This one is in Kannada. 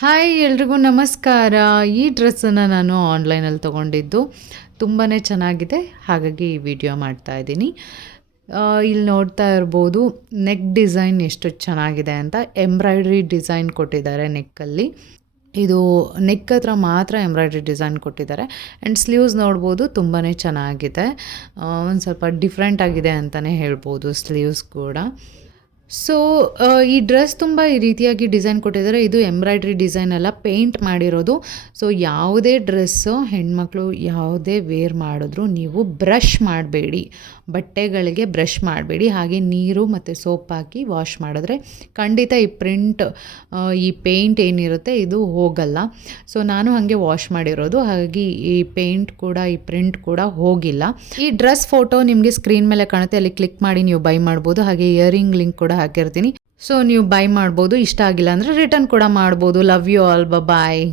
ಹಾಯ್ ಎಲ್ರಿಗೂ ನಮಸ್ಕಾರ. ಈ ಡ್ರೆಸ್ಸನ್ನು ನಾನು ಆನ್ಲೈನಲ್ಲಿ ತೊಗೊಂಡಿದ್ದು. ತುಂಬಾ ಚೆನ್ನಾಗಿದೆ, ಹಾಗಾಗಿ ಈ ವಿಡಿಯೋ ಮಾಡ್ತಾ ಇದ್ದೀನಿ. ಇಲ್ಲಿ ನೋಡ್ತಾ ಇರ್ಬೋದು ನೆಕ್ ಡಿಸೈನ್ ಎಷ್ಟು ಚೆನ್ನಾಗಿದೆ ಅಂತ. ಎಂಬ್ರಾಯ್ಡ್ರಿ ಡಿಸೈನ್ ಕೊಟ್ಟಿದ್ದಾರೆ ನೆಕ್ಕಲ್ಲಿ. ಇದು ನೆಕ್ ಹತ್ರ ಮಾತ್ರ ಎಂಬ್ರಾಯ್ಡ್ರಿ ಡಿಸೈನ್ ಕೊಟ್ಟಿದ್ದಾರೆ. ಆ್ಯಂಡ್ ಸ್ಲೀವ್ಸ್ ನೋಡ್ಬೋದು ತುಂಬಾ ಚೆನ್ನಾಗಿದೆ. ಒಂದು ಸ್ವಲ್ಪ ಡಿಫ್ರೆಂಟ್ ಆಗಿದೆ ಅಂತಲೇ ಹೇಳ್ಬೋದು ಸ್ಲೀವ್ಸ್ ಕೂಡ. ಸೊ ಈ ಡ್ರೆಸ್ ತುಂಬ ಈ ರೀತಿಯಾಗಿ ಡಿಸೈನ್ ಕೊಟ್ಟಿದ್ದಾರೆ. ಇದು ಎಂಬ್ರಾಯ್ಡ್ರಿ ಡಿಸೈನ್ ಅಲ್ಲ, ಪೇಂಟ್ ಮಾಡಿರೋದು. ಸೊ ಯಾವುದೇ ಡ್ರೆಸ್ಸು ಹೆಣ್ಮಕ್ಳು ಯಾವುದೇ ವೇರ್ ಮಾಡಿದ್ರು ನೀವು ಬ್ರಷ್ ಮಾಡಬೇಡಿ, ಬಟ್ಟೆಗಳಿಗೆ ಬ್ರಷ್ ಮಾಡಬೇಡಿ. ಹಾಗೆ ನೀರು ಮತ್ತು ಸೋಪ್ ಹಾಕಿ ವಾಶ್ ಮಾಡಿದ್ರೆ ಖಂಡಿತ ಈ ಈ ಪೇಂಟ್ ಏನಿರುತ್ತೆ ಇದು ಹೋಗಲ್ಲ. ಸೊ ನಾನು ಹಾಗೆ ವಾಶ್ ಮಾಡಿರೋದು, ಹಾಗಾಗಿ ಈ ಪೇಂಟ್ ಕೂಡ ಈ ಪ್ರಿಂಟ್ ಕೂಡ ಹೋಗಿಲ್ಲ. ಈ ಡ್ರೆಸ್ ಫೋಟೋ ನಿಮಗೆ ಸ್ಕ್ರೀನ್ ಮೇಲೆ ಕಾಣುತ್ತೆ, ಅಲ್ಲಿ ಕ್ಲಿಕ್ ಮಾಡಿ ನೀವು ಬೈ ಮಾಡ್ಬೋದು. ಹಾಗೆ ಇಯರಿಂಗ್ ಲಿಂಕ್ ಕೂಡ ಹಾಕಿರ್ತೀನಿ. ಸೊ ನೀವು ಬೈ ಮಾಡ್ಬೋದು. ಇಷ್ಟ ಆಗಿಲ್ಲ ಅಂದರೆ ರಿಟರ್ನ್ ಕೂಡ ಮಾಡ್ಬೋದು. Love you all, bye.